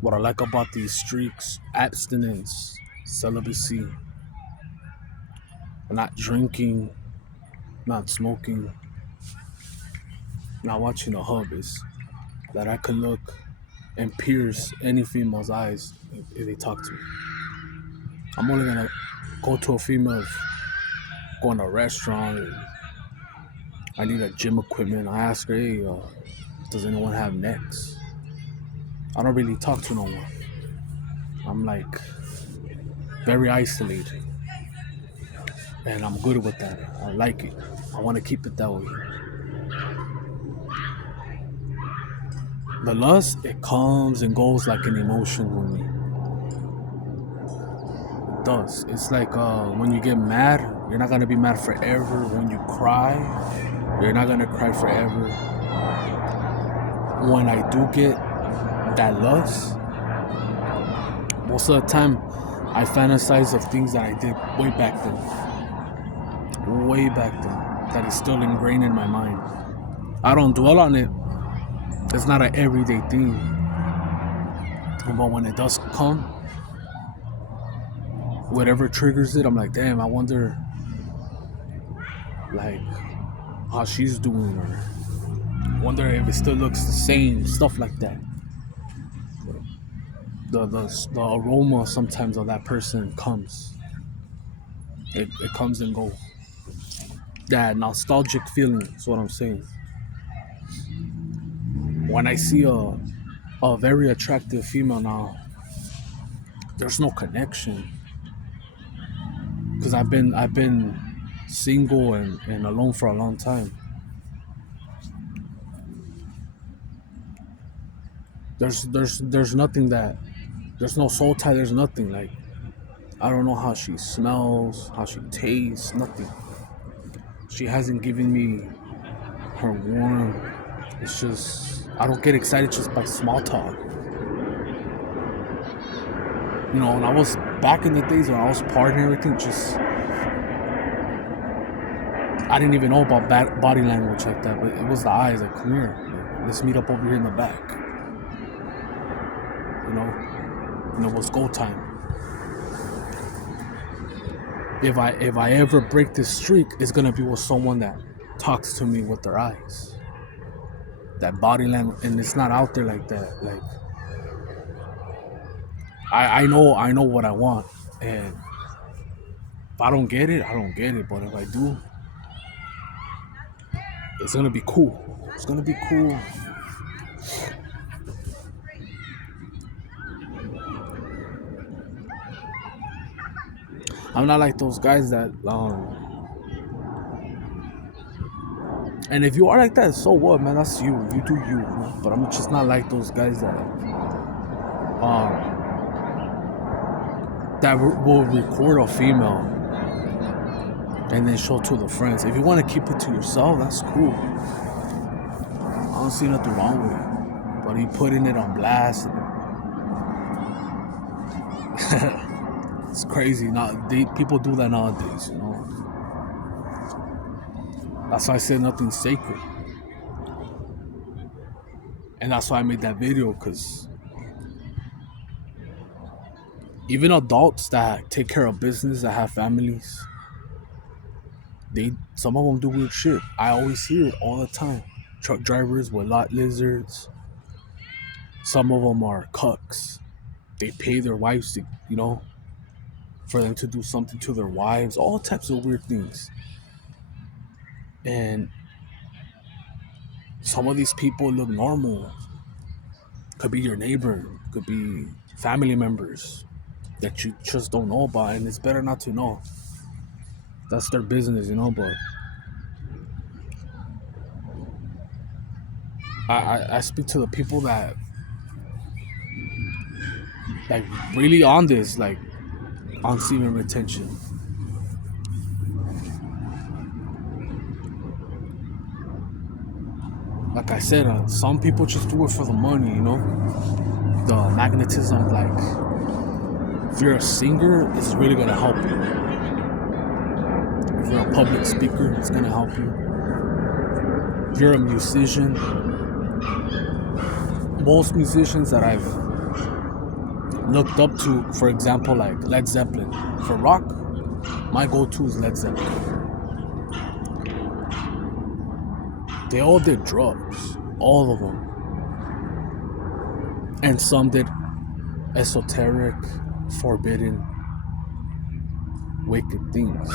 What I like about these streaks: abstinence, celibacy, not drinking, not smoking, not watching a hub, is that I can look and pierce any female's eyes if they talk to me. I'm only gonna go to a female if go in a restaurant. I need a gym equipment. I ask her, hey, does anyone have necks? I don't really talk to no one. I'm like very isolated, and I'm good with that. I like it. I want to keep it that way. The lust, it comes and goes like an emotion with me. It does. It's like when you get mad, you're not gonna be mad forever. When you cry, you're not gonna cry forever. When I do get that lust, most of the time I fantasize of things that I did way back then, that is still ingrained in my mind. I don't dwell on it. It's not an everyday thing. But when it does come, whatever triggers it, I'm like, damn, I wonder like how she's doing, or wonder if it still looks the same, stuff like that. The aroma sometimes of that person comes. It comes and goes. That nostalgic feeling is what I'm saying. When I see a very attractive female now, there's no connection. Because I've been single and alone for a long time. There's nothing that there's no soul tie, there's nothing. Like, I don't know how she smells, how she tastes, nothing. She hasn't given me her warmth. It's just I don't get excited just by small talk. You know, when I was back in the days when I was partying and everything, just I didn't even know about body language like that, but it was the eyes. Like, come here, let's meet up over here in the back. You know, and it was go time. If I ever break this streak, it's gonna be with someone that talks to me with their eyes. That body language, and it's not out there like that. Like, I know what I want, and if I don't get it, I don't get it. But if I do, it's gonna be cool. It's gonna be cool. I'm not like those guys that and if you are like that, so what, man? That's you. You do you. But I'm just not like those guys um that will record a female and then show to the friends. If you want to keep it to yourself, that's cool. I don't see nothing wrong with it. But you putting it on blast, it's crazy. Now people do that nowadays, you know. That's why I said nothing's sacred, and that's why I made that video. Cause even adults that take care of business, that have families, some of them do weird shit. I always hear it all the time. Truck drivers with lot lizards. Some of them are cucks. They pay their wives to, for them to do something to their wives. All types of weird things. And some of these people look normal. Could be your neighbor. Could be family members that you just don't know about. And it's better not to know. That's their business, but I speak to the people that like really on this, like on semen retention. Like I said, some people just do it for the money, the magnetism. Like, if you're a singer, it's really gonna help you. If you're a public speaker, it's gonna help you. If you're a musician, most musicians that I've looked up to, for example, like Led Zeppelin. For rock, my go-to is Led Zeppelin. They all did drugs, all of them. And some did esoteric, forbidden, wicked things.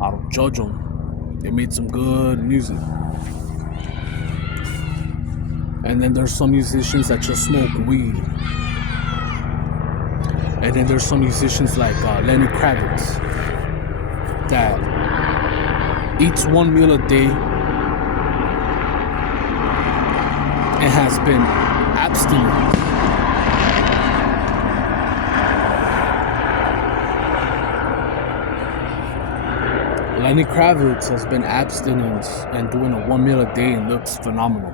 I don't judge them. They made some good music. And then there's some musicians that just smoke weed. And then there's some musicians like Lenny Kravitz that eats one meal a day and has been abstinent. Lenny Kravitz has been abstinent and doing a 1 meal a day and looks phenomenal.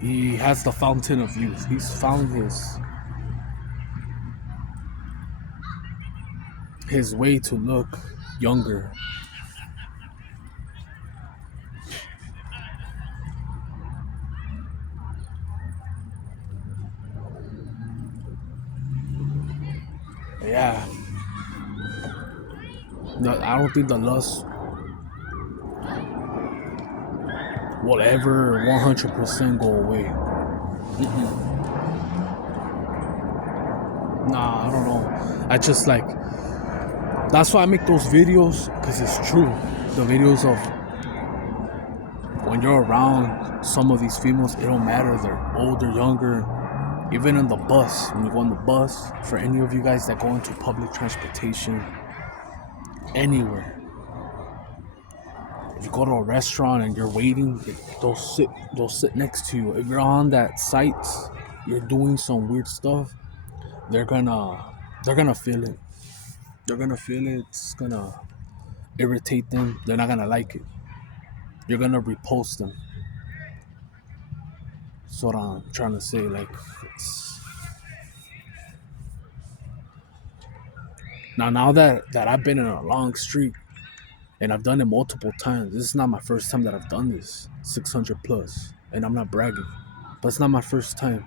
He has the fountain of youth. He's found his way to look younger. Yeah. I don't think the lust will ever 100% go away. Nah, I don't know. I just like, that's why I make those videos, because it's true. The videos of when you're around some of these females, it don't matter, they're older, younger. Even in the bus, when you go on the bus, for any of you guys that go into public transportation, anywhere, if you go to a restaurant and you're waiting, they'll sit next to you. If you're on that site, you're doing some weird stuff, they're gonna feel it. They're gonna feel it. It's gonna irritate them. They're not gonna like it. You're gonna repulse them. That's what I'm trying to say. Like, now that I've been in a long streak and I've done it multiple times. This is not my first time that I've done this. 600 plus, and I'm not bragging, but it's not my first time.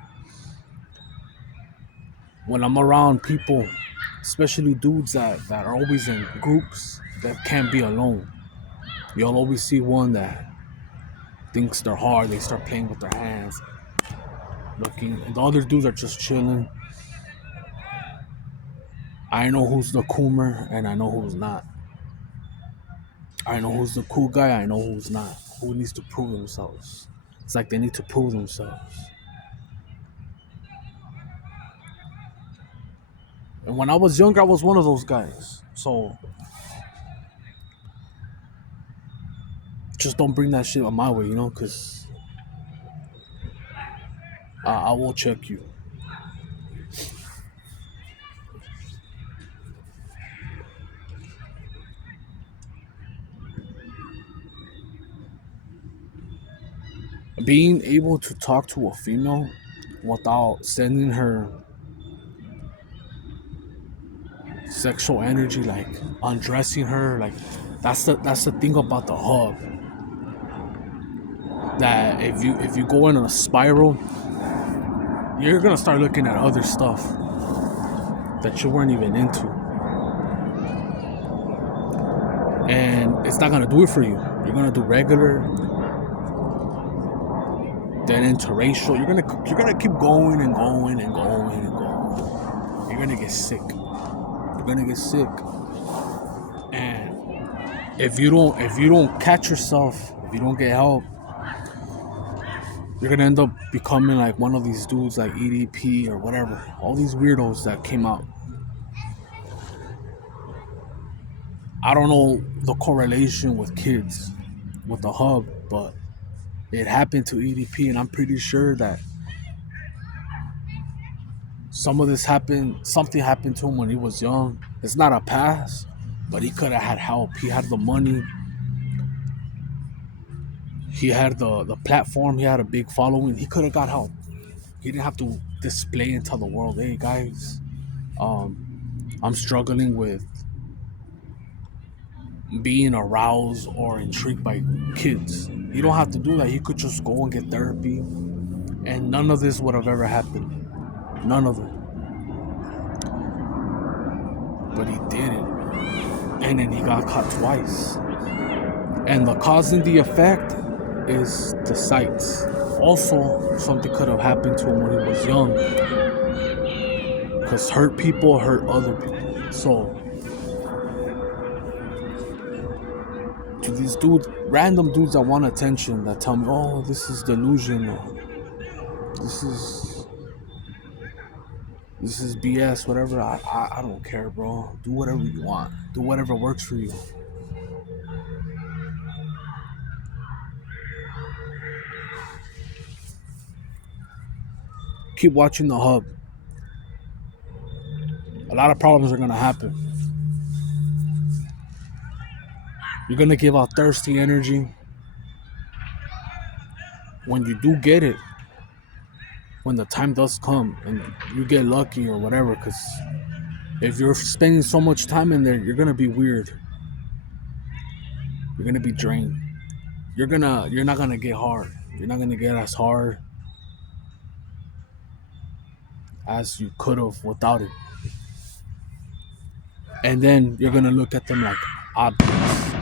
When I'm around people, especially dudes that are always in groups that can't be alone, you'll always see one that thinks they're hard. They start playing with their hands, looking, and the other dudes are just chilling. I know who's the coomer and I know who's not. I know who's the cool guy, I know who's not. Who needs to prove themselves. It's like they need to prove themselves. And when I was younger, I was one of those guys. So just don't bring that shit on my way, because I will check you. Being able to talk to a female without sending her sexual energy, like undressing her, like that's the thing about the hub. That if you go in a spiral, you're gonna start looking at other stuff that you weren't even into, and it's not gonna do it for you. You're gonna do regular, then interracial. You're gonna keep going and going and going and going. You're gonna get sick. You're gonna get sick. And if you don't catch yourself, if you don't get help, you're gonna end up becoming like one of these dudes like EDP or whatever. All these weirdos that came out. I don't know the correlation with kids, with the hub, but it happened to EDP, and I'm pretty sure that something happened to him when he was young. It's not a past, but he could have had help. He had the money. He had the platform. He had a big following. He could have got help. He didn't have to display and tell the world, hey guys, I'm struggling with being aroused or intrigued by kids. You don't have to do that. He could just go and get therapy, and none of this would have ever happened. None of it. But he didn't. And then he got caught twice. And the cause and the effect is the sights. Also, something could have happened to him when he was young. Because hurt people hurt other people. So, to these dudes, random dudes that want attention, that tell me, oh, this is delusion, or this is BS, whatever. I don't care, bro. Do whatever you want. Do whatever works for you. Keep watching the hub. A lot of problems are gonna happen. You're gonna give out thirsty energy. When you do get it, when the time does come and you get lucky or whatever, because if you're spending so much time in there, you're gonna be weird. You're gonna be drained. You're not gonna get hard. You're not gonna get as hard as you could have without it. And then you're gonna look at them like objects,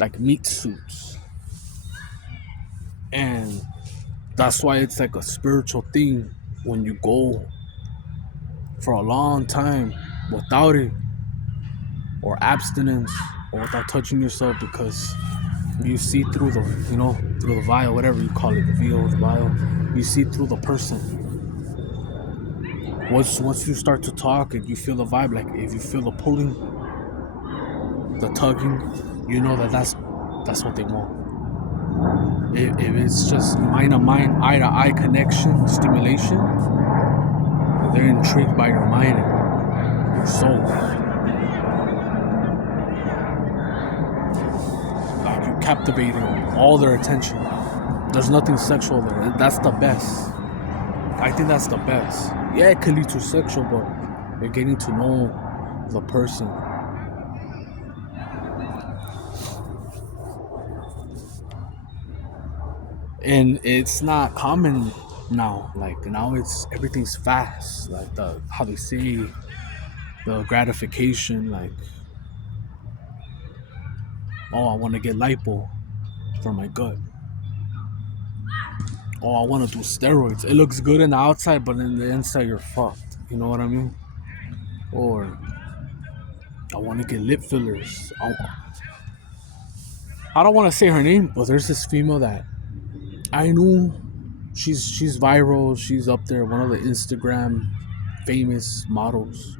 like meat suits. And that's why it's like a spiritual thing when you go for a long time without it, or abstinence, or without touching yourself, because you see through through the vial, whatever you call it, the veil, the vial. You see through the person. Once you start to talk and you feel the vibe, like if you feel the pulling, the tugging, you know that's what they want. If it's just mind to mind, eye to eye connection, stimulation, they're intrigued by your mind and your soul. Like you captivating all their attention. There's nothing sexual there. That's the best. I think that's the best. Yeah, it can lead to sexual, but you're getting to know the person. And it's not common now. Like now, everything's fast. Like how they say the gratification. Like, oh, I want to get lipo for my gut. Oh, I want to do steroids. It looks good in the outside, but in the inside, you're fucked. You know what I mean? Or I want to get lip fillers. I don't want to say her name, but there's this female that I knew. She's viral. She's up there, one of the Instagram famous models.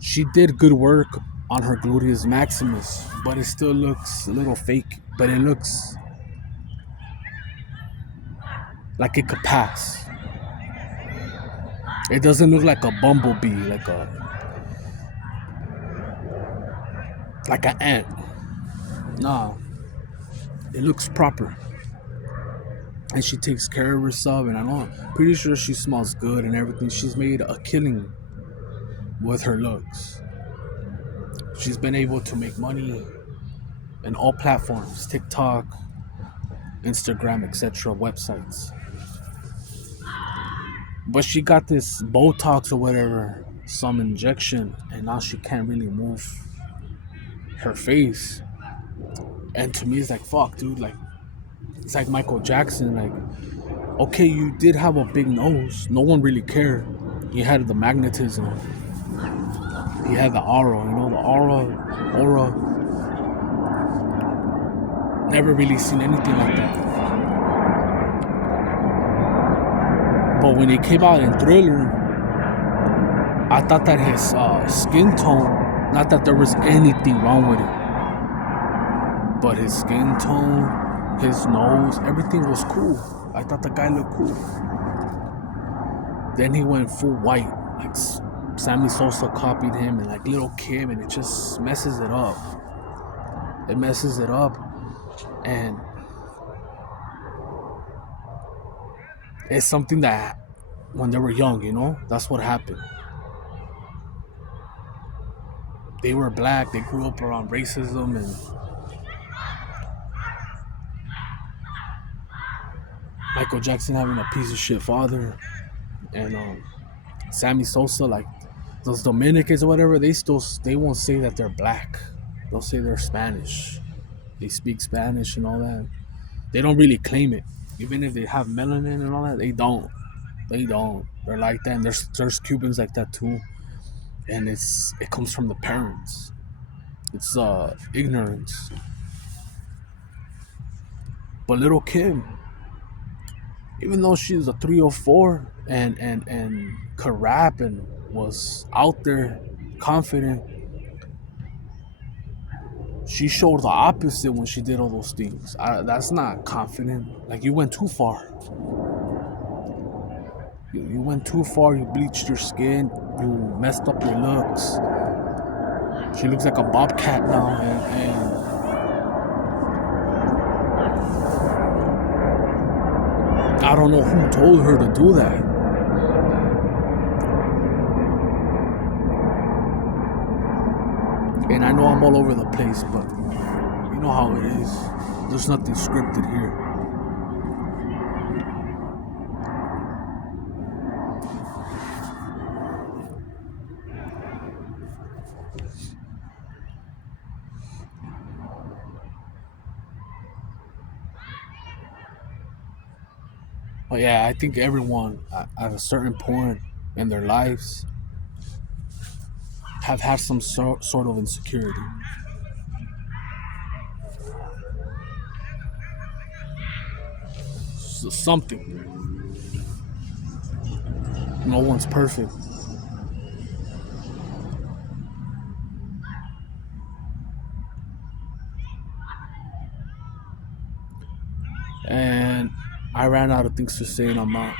She did good work on her gluteus maximus, but it still looks a little fake. But it looks like it could pass. It doesn't look like a bumblebee, like an ant. Nah, it looks proper. And she takes care of herself, and I'm pretty sure she smells good and everything. She's made a killing with her looks. She's been able to make money in all platforms, TikTok, Instagram, etc., websites. But she got this Botox or whatever, some injection, and now she can't really move her face. And to me, it's like, fuck, dude. Like, it's like Michael Jackson. Like, okay, you did have a big nose. No one really cared. You had the magnetism. He had the aura, the aura. Never really seen anything like that. But when he came out in Thriller, I thought that his skin tone, not that there was anything wrong with it, but his skin tone, his nose, everything was cool. I thought the guy looked cool. Then he went full white, like Sammy Sosa copied him, and like Little Kim, and it just messes it up. It messes it up, and it's something that when they were young, that's what happened. they were black, they grew up around racism and Michael Jackson having a piece of shit father, and Sammy Sosa, like those Dominicans or whatever, they won't say that they're black. They'll say they're Spanish. They speak Spanish and all that. They don't really claim it, even if they have melanin and all that. They don't. They don't. They're like that. And there's Cubans like that too, and it comes from the parents. It's ignorance. But little Kim, even though she was a 304 and could rap and was out there confident, she showed the opposite when she did all those things. That's not confident. Like, you went too far. You went too far. You bleached your skin. You messed up your looks. She looks like a bobcat now, and I don't know who told her to do that. And I know I'm all over the place, but you know how it is. There's nothing scripted here. But yeah, I think everyone at a certain point in their lives have had some sort of insecurity. Something. No one's perfect. And I ran out of things to say, and I'm not